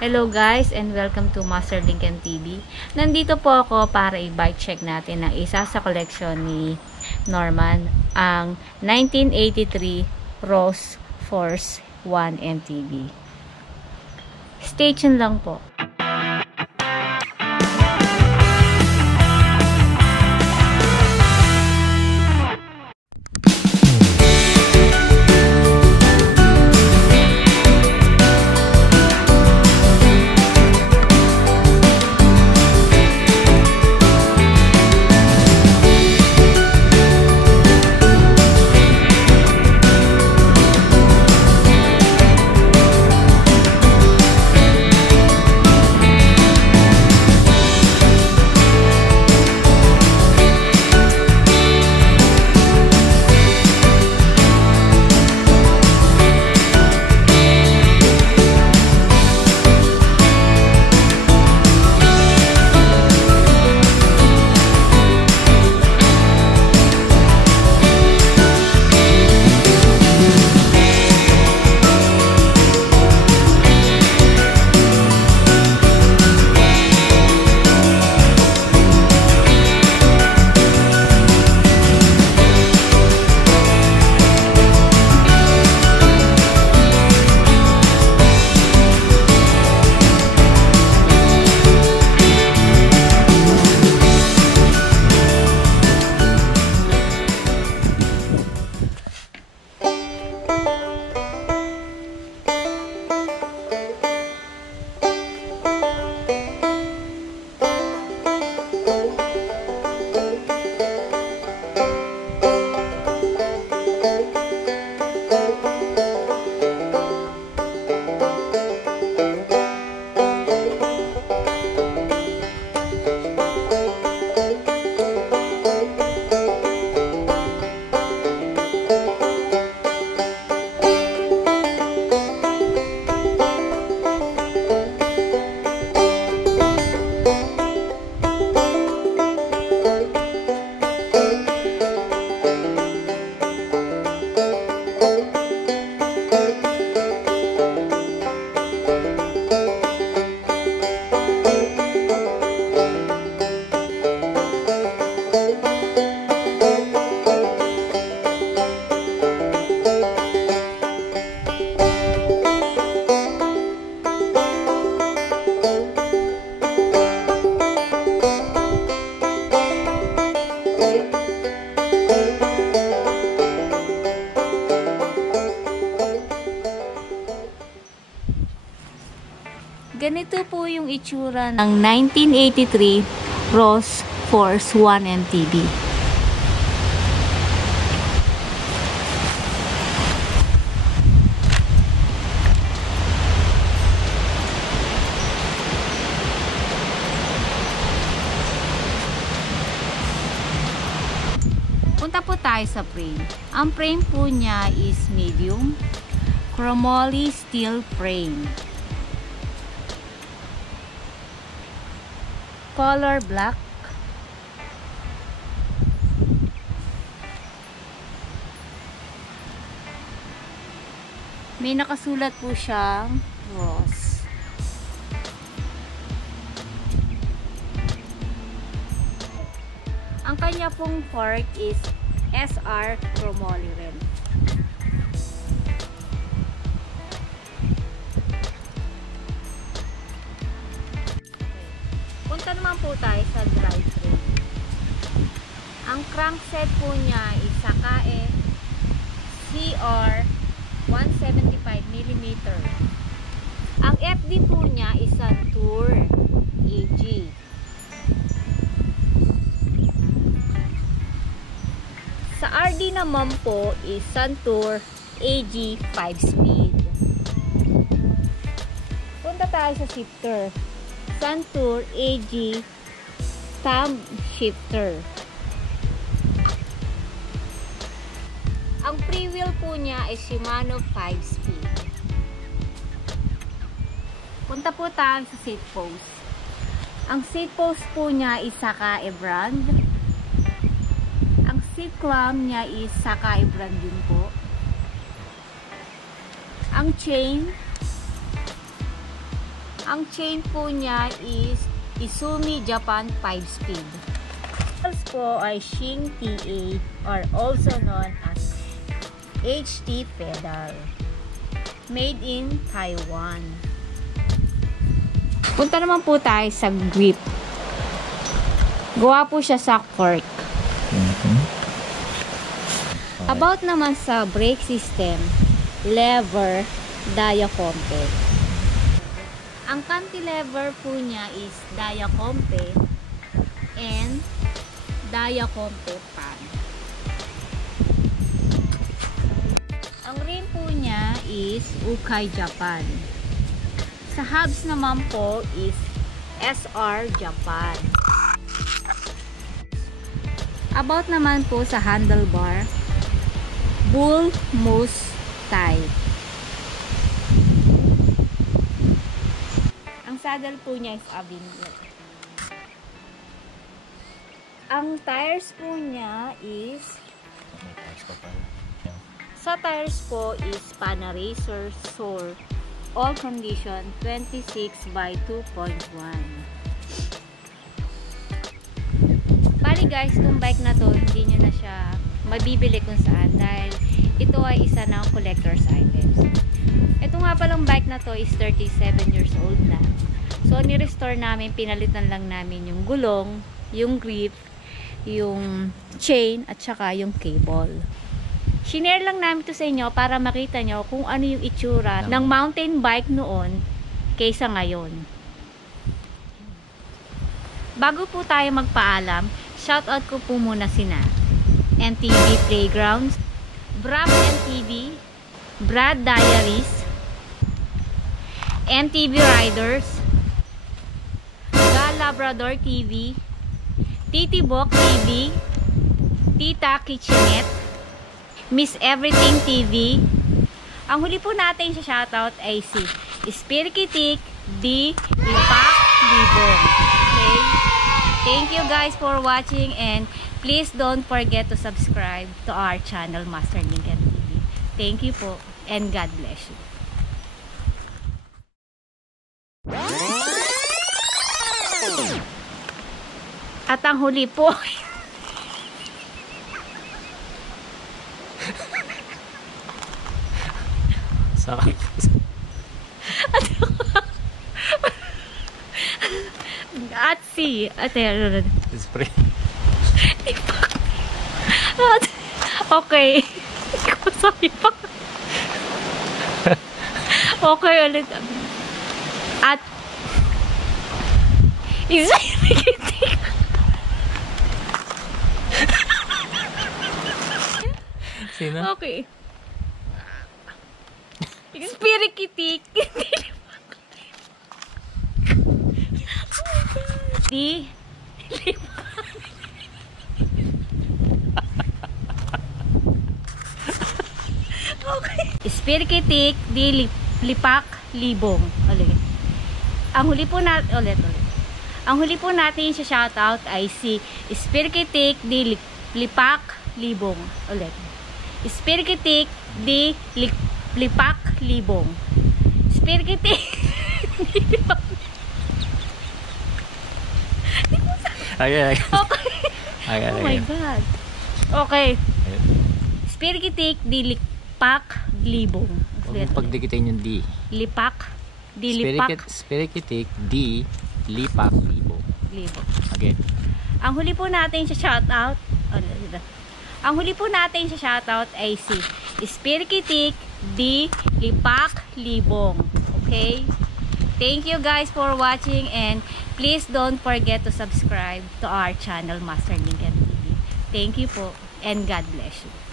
Hello guys and welcome to Master Lincoln TV. Nandito po ako para i-bike check natin ang isa sa collection ni Norman, ang 1983 Rose Force 1 MTB. Stay tuned lang po. Ganito po yung itsura ng 1983 Rose Force 1 MTB. Punta po tayo sa frame. Ang frame po niya is medium chromoly steel frame. Color black. May nakasulat po siyang rose. Ang kanya pong fork is SR chromoly rim. Punta naman po tayo sa drive frame. Ang crankset po niya is Sakae CR 175mm. Ang FD po niya is Santur AG. Sa RD naman po is Santur AG 5-speed. Punta tayo sa shifter. Santur AG thumb shifter. Ang freewheel po niya ay Shimano 5-speed. Punta po tayo sa seat post. Ang seat post po niya is Sakae brand. Ang seat clamp niya is Sakae brand din po. Ang chain Ang chain po niya is Izumi Japan 5-speed. Pedals po ay Shing TA or also known as HT pedal. Made in Taiwan. Punta naman po tayo sa grip. Gawa po siya sa cork. About naman sa brake system, lever, Diacompe. Ang cantilever po niya is Diacompe and Diacompe pan. Ang rim po niya is Ukai Japan. Sa hubs naman po is SR Japan. About naman po sa handlebar, Bull Moose type. Ang saddle po niya is Avinlet. Ang tires po niya is sa tires po is Panaracer Soar all condition 26 by 2.1. Bali guys, itong bike na to hindi nyo na siya mabibili kung saan dahil ito ay isa ng collector's items. Ito nga palang bike na to is 37 years old na. So ni-restore namin, pinalitan lang namin yung gulong, yung grip, yung chain at saka yung cable. Shinare lang namin to sa inyo para makita nyo kung ano yung itsura ng mountain bike noon kaysa ngayon. Bago po tayo magpaalam, shoutout ko po muna sina NTV Playgrounds, Brap NTV, Brad Diaries, NTV Riders, Gal Labrador TV, Titibok TV, Tita Kitchenette, Miss Everything TV. Ang huli po natin sa shoutout ay si Spirikitik D. Lipak Libong. Okay? Thank you guys for watching and please don't forget to subscribe to our channel Master Lincoln TV. Thank you po and God bless you. At ang huli po at si spray. Okay. Sabi pa. Okay ulit. At isa Sino? okay. Spirikitik. Di okay. Spirikitik di lipak libong. Ulit. Ang huli po natin ulit. Ang huli po natin sa shoutout ay si Spirikitik di lipak libong. Ulit. Spirikitik di lipak libong. Spirikitik Okay. Okay. Oh my God. Okay. Spirikitik di lipak libong. Huwag pagdikitin yung D. Lipak di lipak Spirikitik D. Lipak libong. Again. Ang huli po natin sa shoutout, ang huli po natin sa shoutout ay si Spirikitik di lipak libong. Okay? Thank you guys for watching and please don't forget to subscribe to our channel Master Lincoln TV. Thank you po and God bless you.